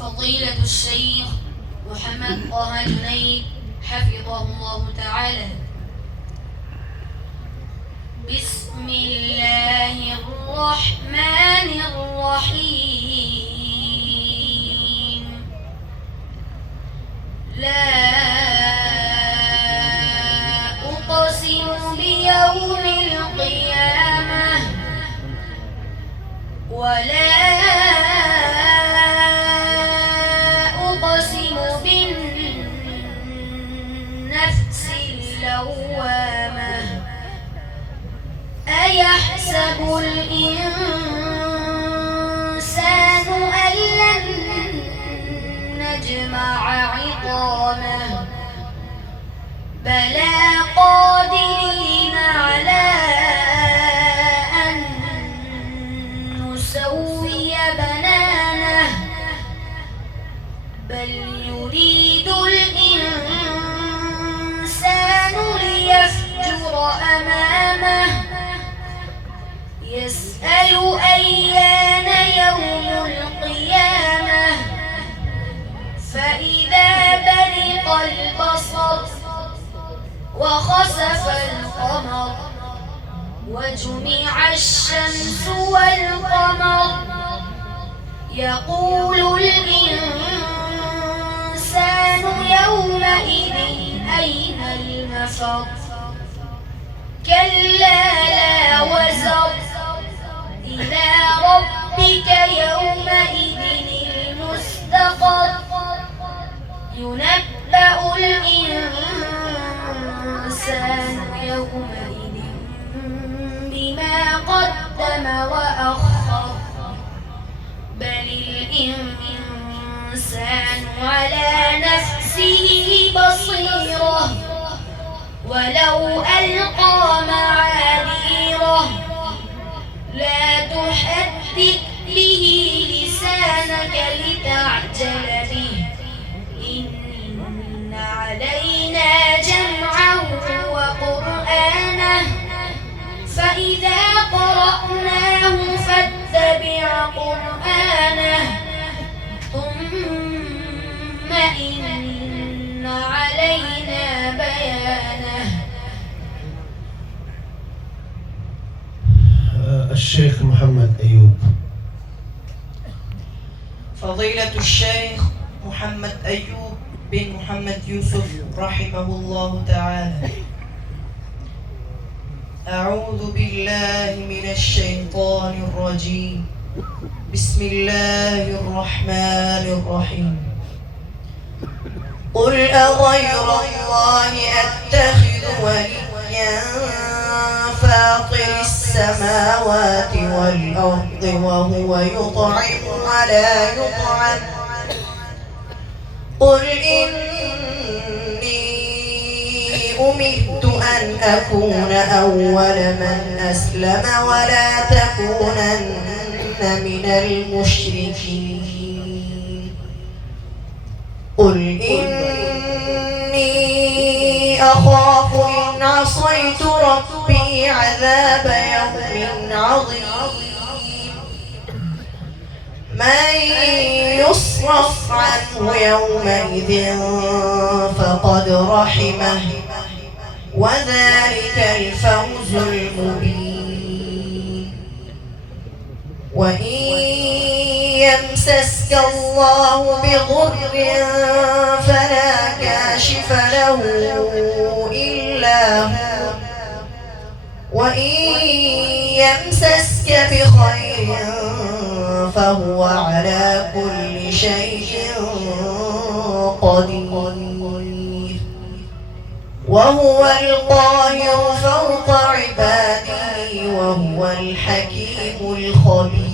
فضيلة الشيخ محمد طه جنيد حفظه الله تعالى. بسم الله الرحمن الرحيم. لا أقسم بيوم القيامة ولا أقسم بالنفس اللوامة. أيحسب الإنسان أن لن نجمع عظامه بلى قادرين على أن نسوي بنانه بل يريد الإنسان ليفجر أمامه يسأل أيان يوم القيامة فإذا برق البصر وخسف القمر وجمع الشمس والقمر يقول الإنسان يومئذ أين المفر. كلا لا وزر إلى ربك يومئذ المستقر. ينبأ الإنسان يومئذ بما قدم وأخر بل الإنسان على نفسه بصيرة ولو ألقى معاذيره. لا تحرك به لسانك لتعجل به إن علينا جمعه وقرآنه فإذا قرأناه فاتبع قرآنه ثم إن علينا بيانه. الشيخ محمد أيوب. فضيلة الشيخ محمد أيوب بن محمد يوسف رحمه الله تعالى. أعوذ بالله من الشيطان الرجيم. بسم الله الرحمن الرحيم. قل أغير الله أتخذ وليا فاطر السماوات والأرض وهو يطعم ولا يطعم. قل إني أمرت أن أكون أول من أسلم ولا تكونن من المشركين. قل إني أخاف إن عصيت ربي عذاب يوم عظيم. من يصرف عنه يومئذ فقد رحمه وذلك الفوز المبين. وإن يمسسك الله بضر فلا كاشف له إلا هو وإن يمسسك بخير فهو على كل شيء قدير. وهو القاهر فوق عباده وهو الحكيم الخبير.